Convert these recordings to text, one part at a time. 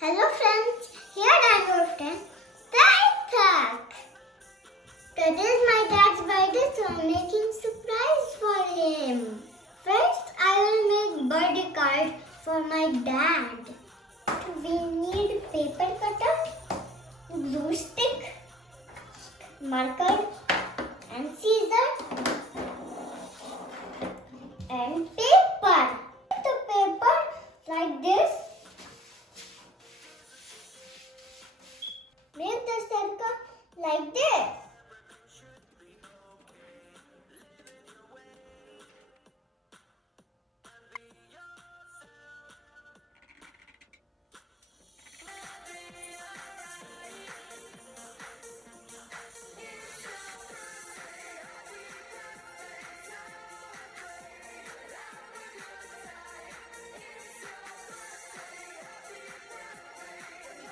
Hello friends, here are your friend Tag. Today is my dad's birthday, so I'm making surprise for him. First, I will make birthday card for my dad. We need paper cutter, glue stick, marker, and scissor, and paper. The paper like this. Make the circle like this.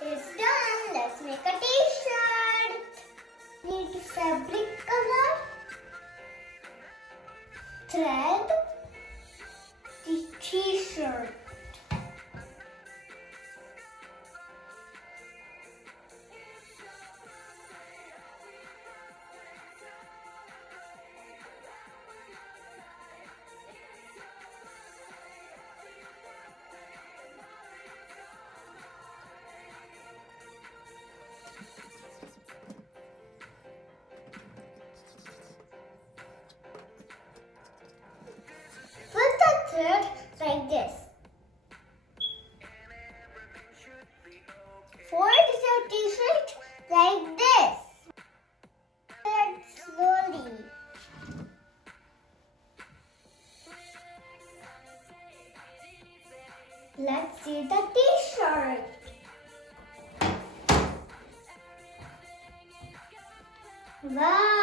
It's done. Let's make a t-shirt. Need fabric color, thread, the t-shirt. Put the thread like this. Fold your t-shirt like this. Thread slowly. Let's see the t-shirt. Wow!